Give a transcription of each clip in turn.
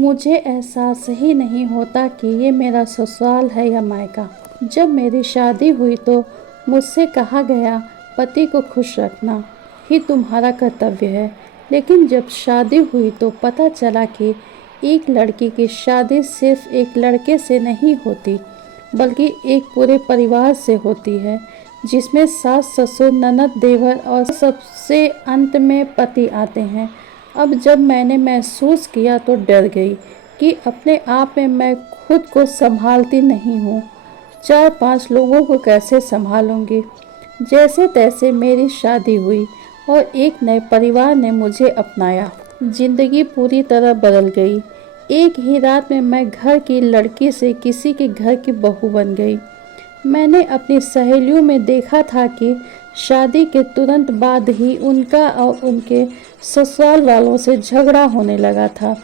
मुझे एहसास ही नहीं होता कि ये मेरा ससुराल है या मायका। जब मेरी शादी हुई तो मुझसे कहा गया, पति को खुश रखना ही तुम्हारा कर्तव्य है। लेकिन जब शादी हुई तो पता चला कि एक लड़की की शादी सिर्फ एक लड़के से नहीं होती, बल्कि एक पूरे परिवार से होती है, जिसमें सास ससुर ननद देवर और सबसे अंत में पति आते हैं। अब जब मैंने महसूस किया तो डर गई कि अपने आप में मैं खुद को संभालती नहीं हूँ, 4-5 लोगों को कैसे संभालूंगी। जैसे तैसे मेरी शादी हुई और एक नए परिवार ने मुझे अपनाया। जिंदगी पूरी तरह बदल गई। एक ही रात में मैं घर की लड़की से किसी के घर की बहू बन गई। मैंने अपनी सहेलियों में देखा था कि शादी के तुरंत बाद ही उनका और उनके ससुराल वालों से झगड़ा होने लगा था।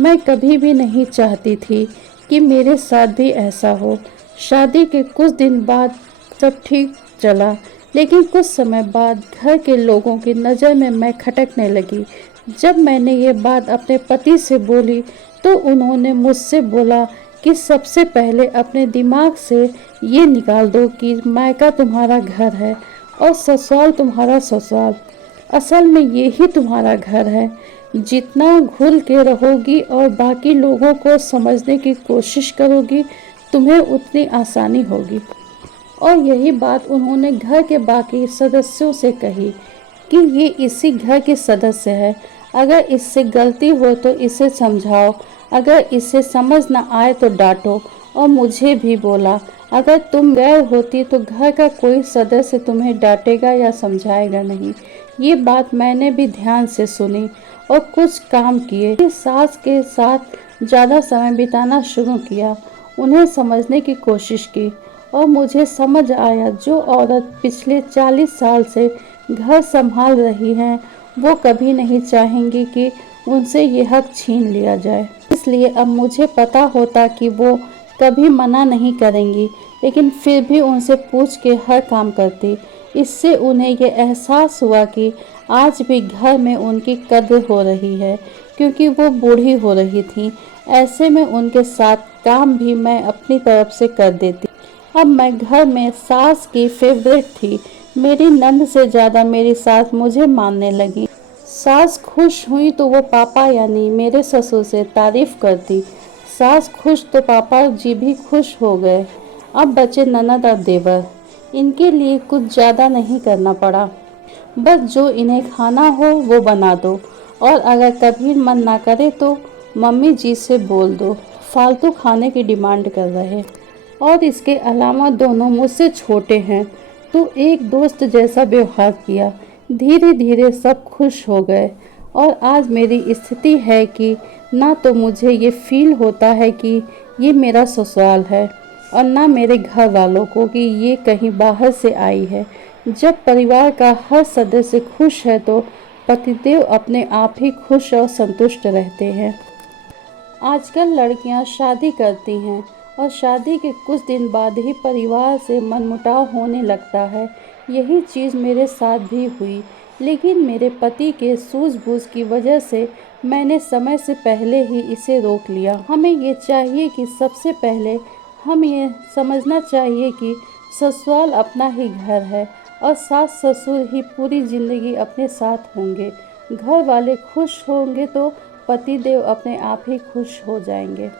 मैं कभी भी नहीं चाहती थी कि मेरे साथ भी ऐसा हो। शादी के कुछ दिन बाद सब ठीक चला, लेकिन कुछ समय बाद घर के लोगों की नज़र में मैं खटकने लगी। जब मैंने ये बात अपने पति से बोली तो उन्होंने मुझसे बोला कि सबसे पहले अपने दिमाग से ये निकाल दो कि मायका तुम्हारा घर है और ससुराल तुम्हारा ससुराल। असल में ये ही तुम्हारा घर है। जितना घुल के रहोगी और बाकी लोगों को समझने की कोशिश करोगी, तुम्हें उतनी आसानी होगी। और यही बात उन्होंने घर के बाकी सदस्यों से कही कि ये इसी घर के सदस्य है। अगर इससे गलती हो तो इसे समझाओ, अगर इसे समझ ना आए तो डांटो। और मुझे भी बोला, अगर तुम गैर होती तो घर का कोई सदस्य तुम्हें डांटेगा या समझाएगा नहीं। ये बात मैंने भी ध्यान से सुनी और कुछ काम किए। सास के साथ ज़्यादा समय बिताना शुरू किया, उन्हें समझने की कोशिश की और मुझे समझ आया जो औरत पिछले 40 साल से घर संभाल रही हैं, वो कभी नहीं चाहेंगी कि उनसे ये हक छीन लिया जाए। इसलिए अब मुझे पता होता कि वो कभी मना नहीं करेंगी, लेकिन फिर भी उनसे पूछ के हर काम करती। इससे उन्हें ये एहसास हुआ कि आज भी घर में उनकी कद्र हो रही है, क्योंकि वो बूढ़ी हो रही थी। ऐसे में उनके साथ काम भी मैं अपनी तरफ से कर देती। अब मैं घर में सास की फेवरेट थी। मेरी नंद से ज़्यादा मेरी सास मुझे मानने लगी। सास खुश हुई तो वो पापा यानी मेरे ससुर से तारीफ करती। सास खुश तो पापा जी भी खुश हो गए। अब बचे ननद और देवर। इनके लिए कुछ ज़्यादा नहीं करना पड़ा, बस जो इन्हें खाना हो वो बना दो, और अगर कभी मन ना करे तो मम्मी जी से बोल दो, फालतू खाने की डिमांड कर रहे। और इसके अलावा दोनों मुझसे छोटे हैं तो एक दोस्त जैसा व्यवहार किया। धीरे धीरे सब खुश हो गए और आज मेरी स्थिति है कि ना तो मुझे ये फील होता है कि ये मेरा ससुराल है और ना मेरे घर वालों को कि ये कहीं बाहर से आई है। जब परिवार का हर सदस्य खुश है तो पतिदेव अपने आप ही खुश और संतुष्ट रहते हैं। आजकल लड़कियां शादी करती हैं और शादी के कुछ दिन बाद ही परिवार से मनमुटाव होने लगता है। यही चीज़ मेरे साथ भी हुई, लेकिन मेरे पति के सूझबूझ की वजह से मैंने समय से पहले ही इसे रोक लिया। हमें ये चाहिए कि सबसे पहले हम ये समझना चाहिए कि ससुराल अपना ही घर है और सास ससुर ही पूरी ज़िंदगी अपने साथ होंगे। घर वाले खुश होंगे तो पतिदेव अपने आप ही खुश हो जाएंगे।